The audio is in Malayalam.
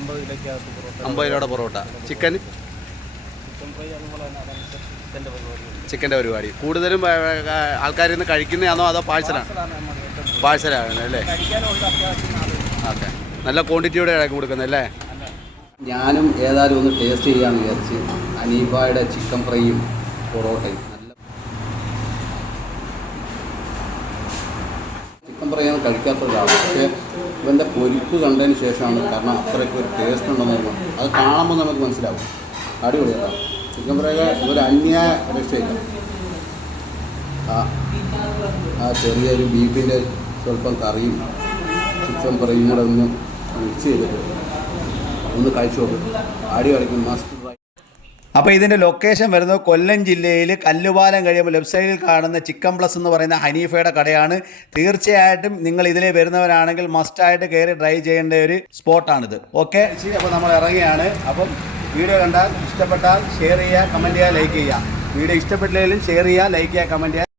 അമ്പത് രൂപയുടെ പൊറോട്ട ചിക്കൻ? ചിക്കന്റെ പരിപാടി. കൂടുതലും ആൾക്കാർ നിന്ന് കഴിക്കുന്നതാണോ അതോ പാഴ്സലാണ്. പാഴ്സലാണ് അല്ലേ? ഓക്കെ. നല്ല ക്വാണ്ടിറ്റിയോടെ ഇടയ്ക്ക് കൊടുക്കുന്നത് അല്ലേ? ഞാനും ഏതായാലും ഒന്ന് ടേസ്റ്റ് ചെയ്യാമെന്ന് വിചാരിച്ച് അനീഫയുടെ ചിക്കൻ ഫ്രൈയും പൊറോട്ടയും. നല്ല ചിക്കൻ ഫ്രൈ ഒന്നും കഴിക്കാത്തതാണ്. പക്ഷേ ഇവന്റെ പൊരിപ്പ് കണ്ടതിന് ശേഷമാണ് കാരണം അത്രയ്ക്ക് ഒരു ടേസ്റ്റ് ഉണ്ടെന്ന് അത് കാണുമ്പോൾ നമുക്ക് മനസ്സിലാവും. അടിപൊളിയാണ് ചിക്കൻ ഫ്രൈ ഒരു അന്യ രക്ഷയില്ല ആ ചെറിയൊരു ബീഫിന്റെ സ്വല്പം കറിയും ചിക്കൻ ഫ്രൈയും കൂടെ ഒന്ന് മിക്സ് ചെയ്തിട്ട് ഒന്ന് കഴിച്ചു നോക്കും. അടി കളിക്കും മസ്റ്റ് അപ്പോൾ ഇതിന്റെ ലൊക്കേഷൻ വരുന്നത് കൊല്ലം ജില്ലയിൽ കല്ലുപാലം കഴിയുമ്പോൾ ലെഫ്റ്റ് സൈഡിൽ കാണുന്ന ചിക്കൻ പ്ലസ് എന്ന് പറയുന്ന ഹനീഫയുടെ കടയാണ്. തീർച്ചയായിട്ടും നിങ്ങൾ ഇതിലെ വരുന്നവരാണെങ്കിൽ മസ്റ്റായിട്ട് കയറി ട്രൈ ചെയ്യേണ്ട ഒരു സ്പോട്ടാണിത് ഓക്കെ ശരി അപ്പോൾ നമ്മൾ ഇറങ്ങിയാണ്. അപ്പം വീഡിയോ കണ്ടാൽ ഇഷ്ടപ്പെട്ടാൽ ഷെയർ ചെയ്യുക കമന്റ് ചെയ്യുക ലൈക്ക് ചെയ്യുക. വീഡിയോ ഇഷ്ടപ്പെട്ടില്ലെങ്കിലും ഷെയർ ചെയ്യുക ലൈക്ക് ചെയ്യുക കമന്റ് ചെയ്യുക.